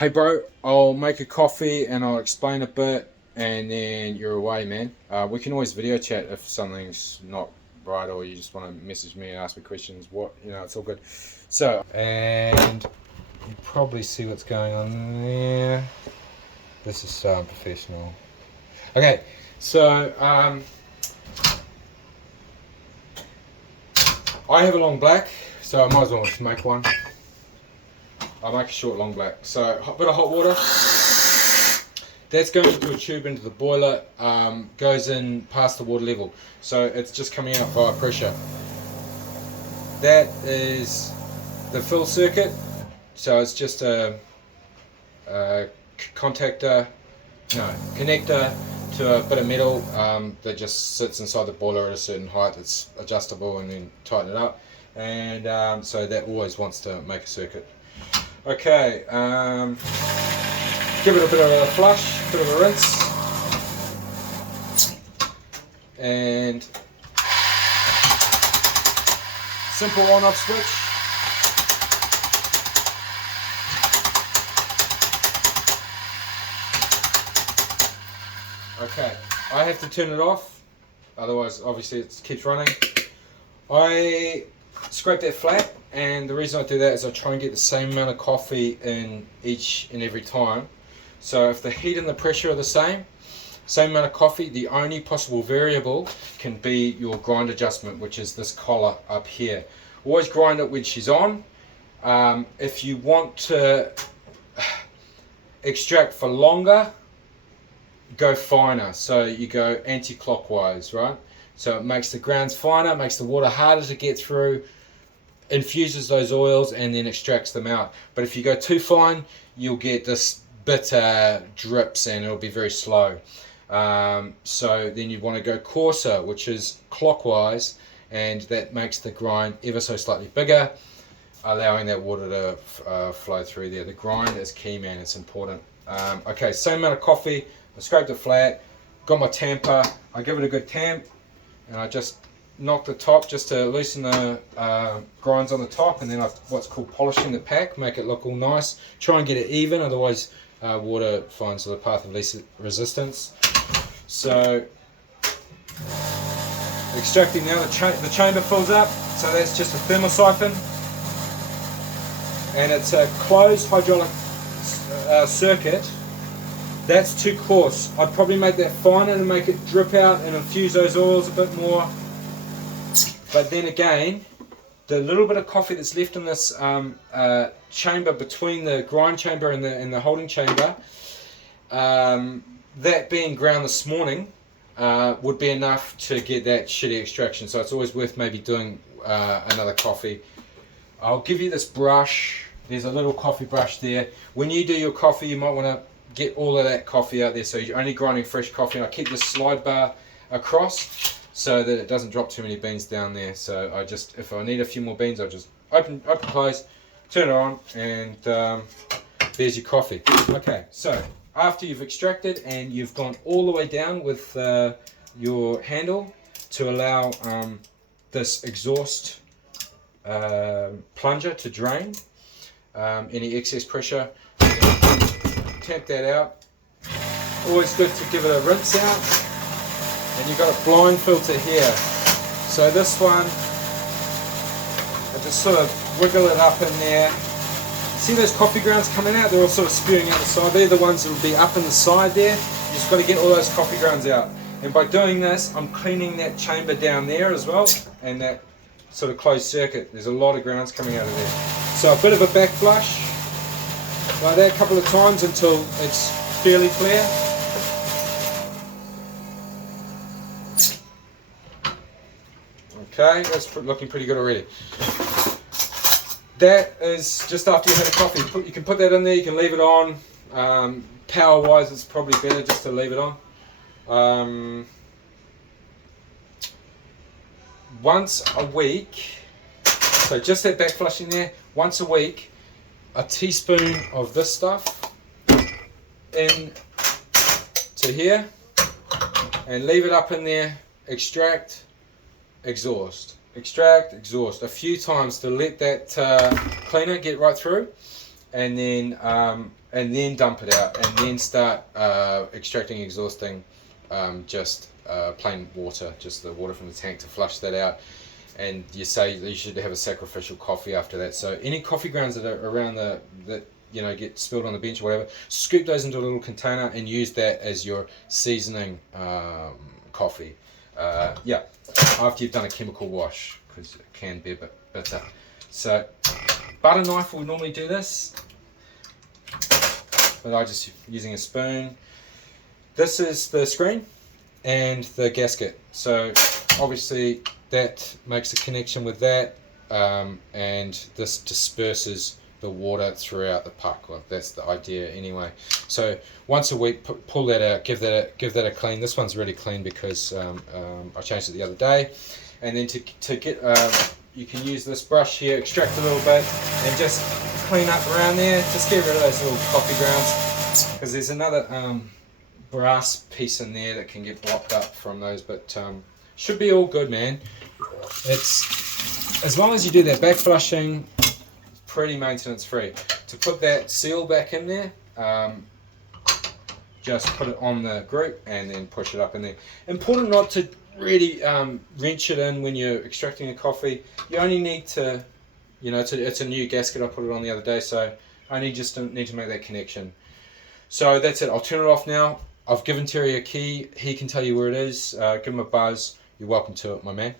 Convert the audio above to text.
Hey bro, I'll make a coffee and I'll explain a bit and then you're away, man. We can always video chat if something's not right or you just want to message me and ask me questions. It's all good. So, and you probably see what's going on there. This is so unprofessional. Okay, so I have a long black, so I might as well just make one. I'll make a short long black. So a bit of hot water. That's going into a tube into the boiler, goes in past the water level. So it's just coming out via pressure. That is the fill circuit. So it's just a connector to a bit of metal that just sits inside the boiler at a certain height. It's adjustable and then tighten it up. And so that always wants to make a circuit. Okay, give it a bit of a flush, a bit of a rinse, and simple on-off switch. Okay, I have to turn it off, otherwise obviously it keeps running. I scrape that flat, and the reason I do that is I try and get the same amount of coffee in each and every time. So if the heat and the pressure are the same amount of coffee, the only possible variable can be your grind adjustment, which is this collar up here. Always grind it when she's on. If you want to extract for longer, go finer. So you go anti-clockwise, right? So it makes the grounds finer, makes the water harder to get through, infuses those oils and then extracts them out. But if you go too fine, you'll get this bitter drips and it'll be very slow. So then you want to go coarser, which is clockwise, and that makes the grind ever so slightly bigger, allowing that water to flow through there. The grind is key, man. It's important. Okay, same amount of coffee. I scraped it flat, got my tamper. I give it a good tamp, and I just knock the top just to loosen the grinds on the top, and then what's called polishing the pack, make it look all nice. Try and get it even, otherwise water finds the path of least resistance. So extracting now, the chamber fills up, so that's just a thermosiphon, and it's a closed hydraulic circuit. That's too coarse. I'd probably make that finer and make it drip out and infuse those oils a bit more. But then again, the little bit of coffee that's left in this chamber between the grind chamber and the holding chamber, that being ground this morning, would be enough to get that shitty extraction. So it's always worth maybe doing another coffee. I'll give you this brush. There's a little coffee brush there. When you do your coffee, you might want to get all of that coffee out there, so you're only grinding fresh coffee. And I keep this slide bar across so that it doesn't drop too many beans down there. So if I need a few more beans, I'll just open, close, turn it on, and there's your coffee. Okay, so after you've extracted and you've gone all the way down with your handle to allow this exhaust plunger to drain any excess pressure, tamp that out. Always good to give it a rinse out. And you've got a blind filter here. So this one, I just sort of wiggle it up in there. See those coffee grounds coming out? They're all sort of spewing out the side. They're the ones that will be up in the side there. You just got to get all those coffee grounds out. And by doing this, I'm cleaning that chamber down there as well, and that sort of closed circuit. There's a lot of grounds coming out of there. So a bit of a back flush, like that a couple of times until it's fairly clear. Okay, that's looking pretty good already. That is just after you had a coffee. You can put that in there, you can leave it on. Power wise, it's probably better just to leave it on. Once a week, so just that back flushing there, once a week, a teaspoon of this stuff in to here, and leave it up in there, extract, exhaust, extract, exhaust a few times to let that cleaner get right through, and then and then dump it out, and then start extracting, exhausting just plain water, just the water from the tank to flush that out. And you say that you should have a sacrificial coffee after that. So any coffee grounds that are around that get spilled on the bench or whatever, scoop those into a little container and use that as your seasoning coffee. After you've done a chemical wash, because it can be a bit bitter. So butter knife will normally do this, but I'm just using a spoon. This is the screen and the gasket. So obviously that makes a connection with that, and this disperses the water throughout the puck. Well, that's the idea anyway. So once a week, pull that out, give that a clean. This one's really clean because I changed it the other day. And then to get, you can use this brush here, extract a little bit, and just clean up around there. Just get rid of those little coffee grounds, because there's another brass piece in there that can get blocked up from those. But should be all good, man. It's as long as you do that back flushing, pretty maintenance free. To put that seal back in there, just put it on the group and then push it up in there. Important not to really wrench it in when you're extracting the coffee. You only need to, it's a new gasket. I put it on the other day, so I need to make that connection. So that's it. I'll turn it off now. I've given Terry a key. He can tell you where it is. Give him a buzz. You're welcome to it, my man.